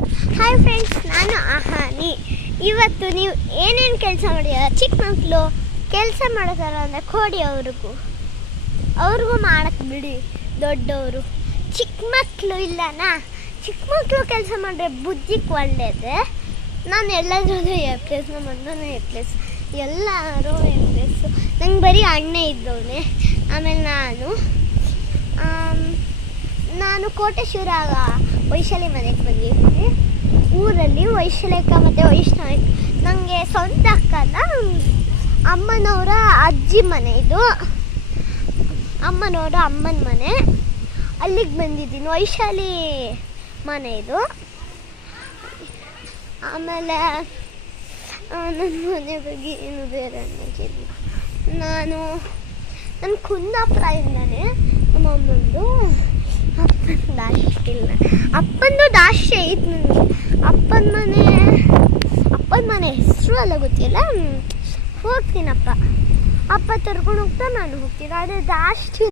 Hi friends, ನಾನು ಅಹಾನಿ. ಇವತ್ತು ನೀವು ಏನೇನು ಕೆಲಸ ಮಾಡಿದ್ದೀರ? ಚಿಕ್ಕ ಮಕ್ಕಳು ಕೆಲಸ ಮಾಡ್ತಾರ ಅಂದರೆ ಕೊಡಿ ಅವ್ರಿಗೂ ಮಾಡಕ್ಕೆ ಬಿಡಿ. ದೊಡ್ಡವರು ಚಿಕ್ಕ ಮಕ್ಕಳು ಇಲ್ಲನಾ, ಚಿಕ್ಕ ಮಕ್ಕಳು ಕೆಲಸ ಮಾಡಿದ್ರೆ ಬುದ್ಧಿಗೆ ಒಳ್ಳೇದೆ. ನಾನು ಎಲ್ಲದ್ರಲ್ಲೂ A+, ನಮ್ಮ ಅಣ್ಣನೂ A+, ಎಲ್ಲರೂ A+. ನಂಗೆ ಬರೀ ಅಣ್ಣ ಇದ್ದವನೇ. ಆಮೇಲೆ ನಾನು ಕೋಟೇಶ್ವರ ವೈಶಾಲಿ ಮನೆಗೆ ಬಂದಿದ್ದೀನಿ. ಊರಲ್ಲಿ ವೈಶಾಲಿಕ ಮತ್ತು ವೈಷ್ಣವಿ ನನಗೆ ಸ್ವಂತ ಅಕ್ಕನ ಅಮ್ಮನವರ ಅಜ್ಜಿ ಮನೆ. ಇದು ಅಮ್ಮನವರ ಅಮ್ಮನ ಮನೆ. ಅಲ್ಲಿಗೆ ಬಂದಿದ್ದೀನಿ. ವೈಶಾಲಿ ಮನೆ ಇದು. ಆಮೇಲೆ ನನ್ನ ಮನೆ ಬಗ್ಗೆ ಏನು ಬೇರೆ ಅನ್ನೋದಿಲ್ಲ. ನನ್ನ ಕುಂದಾಪುರದಿಂದನೇ ನಮ್ಮ ಅಮ್ಮಂದು ಅಪ್ಪಂದು ದಾಶೆ ಐತೆ ನನಗೆ. ಅಪ್ಪನ ಮನೆ ಹೆಸರು ಎಲ್ಲ ಗೊತ್ತಿಲ್ಲ. ಹೋಗ್ತೀನಪ್ಪ, ಅಪ್ಪ ತರ್ಕೊಂಡು ಹೋಗ್ತಾ ನಾನು ಹೋಗ್ತೀನಿ. ಆದರೆ ಜಾಸ್ತಿ